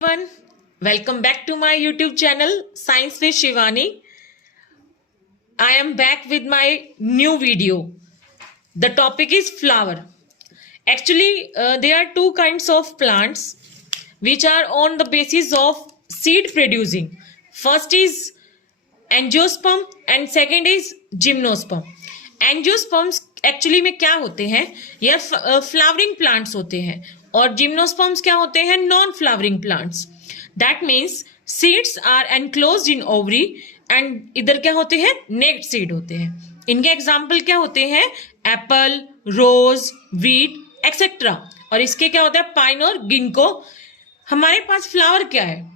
Everyone, welcome back to my YouTube channel Science with Shivani. I am back with my new video. The topic is flower. Actually, there are two kinds of plants which are on the basis of seed producing. First is angiosperm and second is gymnosperm. Angiosperms actually में क्या होते हैं? यह flowering plants होते हैं और gymnosperms क्या होते हैं? Non flowering plants. That means seeds are enclosed in ovary and इधर क्या होते हैं? नेक्ड सीड होते हैं. इनके एग्जाम्पल क्या होते हैं? एप्पल, रोज, वीट एक्सेट्रा. और इसके क्या होता है? पाइन और गिंको. हमारे पास फ्लावर क्या है?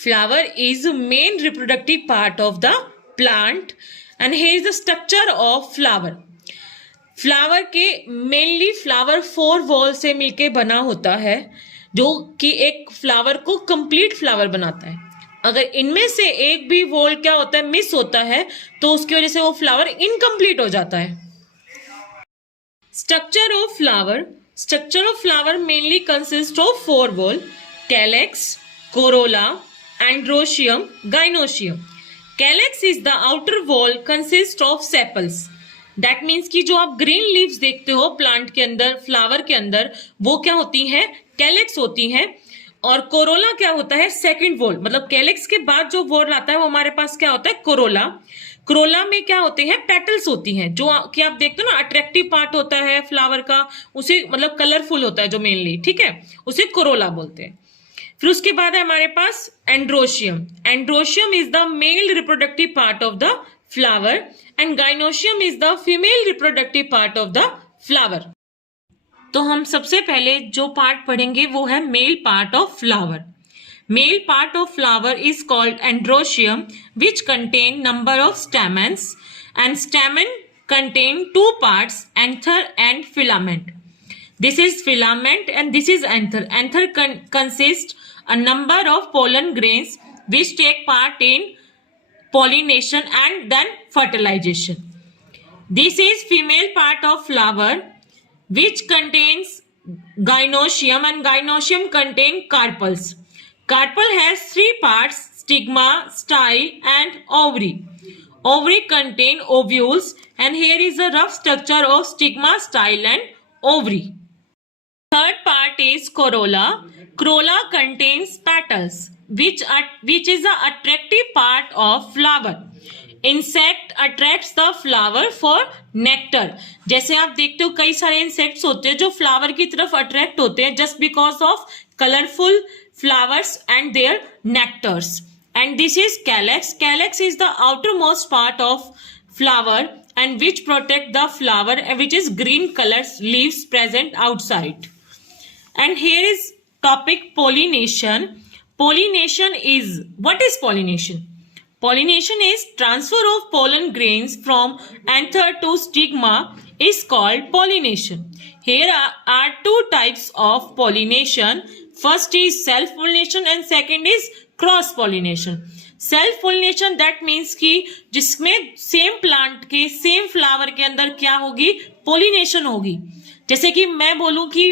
Flower is the main reproductive part of the plant and here is the structure of flower. Flower के मेनली फ्लावर 4 वॉल से मिलके बना होता है जो कि एक फ्लावर को कंप्लीट फ्लावर बनाता है. अगर इनमें से एक भी वॉल क्या होता है? मिस होता है तो उसकी वजह से वो फ्लावर इनकम्प्लीट हो जाता है. Structure of flower. Structure of flower mainly consist of 4 wall: calyx, Corolla, Androecium, gynoecium. Calyx is the outer wall consist of sepals. That means कि जो आप ग्रीन लीव्स देखते हो प्लांट के अंदर, फ्लावर के अंदर, वो क्या होती हैं? कैलेक्स होती हैं. और कोरोला क्या होता है? Second wall. मतलब कैलेक्स के बाद जो वॉल आता है वो हमारे पास क्या होता है? कोरोला. कोरोला में क्या होते हैं? पेटल्स होती हैं जो कि आप देखते हो ना, अट्रैक्टिव पार्ट होता है फ्लावर का, उसे मतलब कलरफुल होता है जो मेनली, ठीक है, उसे कोरोला बोलते हैं. फिर उसके बाद है हमारे पास androecium. Androecium is the male reproductive part of the flower and gynoecium is the female reproductive part of the flower. तो हम सबसे पहले जो पार्ट पढ़ेंगे वो है male part of flower. Male part of flower is called androecium which contain number of stamens and stamen contain 2 parts, anther and filament. This is filament and this is anther. Anther consists a number of pollen grains which take part in pollination and then fertilization. This is female part of flower which contains gynoecium and gynoecium contain carpels. Carpel has 3 parts: stigma, style and ovary. Ovary contain ovules and here is a rough structure of stigma, style and ovary. Third part is corolla. Corolla contains petals, which is the attractive part of flower. Insect attracts the flower for nectar. जैसे आप देखते हो कई सारे insects होते हैं जो flower की तरफ अट्रैक्ट होते हैं just because of colorful flowers and their nectars. And this is calyx. Calyx is the outermost part of flower and which protect the flower and which is green color leaves present outside. And here is topic pollination. Pollination is, what is pollination? Pollination is transfer of pollen grains from anther to stigma is called pollination. Here are 2 types of pollination. First is self pollination and second is cross pollination. Self pollination that means कि जिसमें same plant के same flower के अंदर क्या होगी? Pollination होगी. जैसे कि मैं बोलूं कि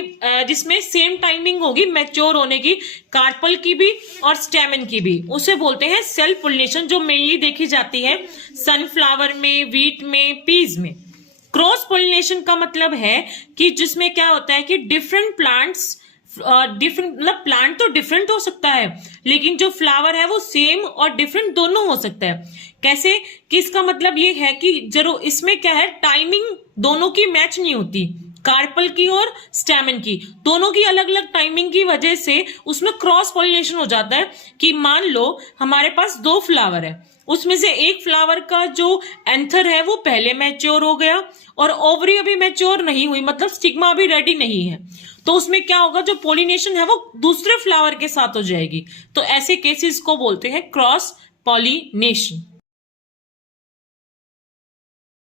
जिसमें सेम टाइमिंग होगी मैच्योर होने की, कार्पल की भी और स्टेमन की भी, उसे बोलते हैं सेल्फ पोलिनेशन, जो मेनली देखी जाती है सनफ्लावर में, वीट में, पीज में. क्रॉस पोलिनेशन का मतलब है कि जिसमें क्या होता है कि डिफरेंट प्लांट्स डिफरेंट, मतलब प्लांट तो डिफरेंट हो सकता है लेकिन जो फ्लावर है वो सेम और डिफरेंट दोनों हो सकता है. कैसे कि इसका मतलब ये है कि जरूर इसमें क्या है, टाइमिंग दोनों की मैच नहीं होती, कार्पल की और स्टैमन की, दोनों की अलग अलग टाइमिंग की वजह से उसमें क्रॉस पॉलिनेशन हो जाता है. कि मान लो हमारे पास 2 फ्लावर है, उसमें से एक फ्लावर का जो एंथर है वो पहले मैच्योर हो गया और ओवरी अभी मैच्योर नहीं हुई, मतलब स्टिग्मा अभी रेडी नहीं है, तो उसमें क्या होगा? जो पोलिनेशन है वो दूसरे फ्लावर के साथ हो जाएगी. तो ऐसे केसेस को बोलते हैं क्रॉस पॉलिनेशन.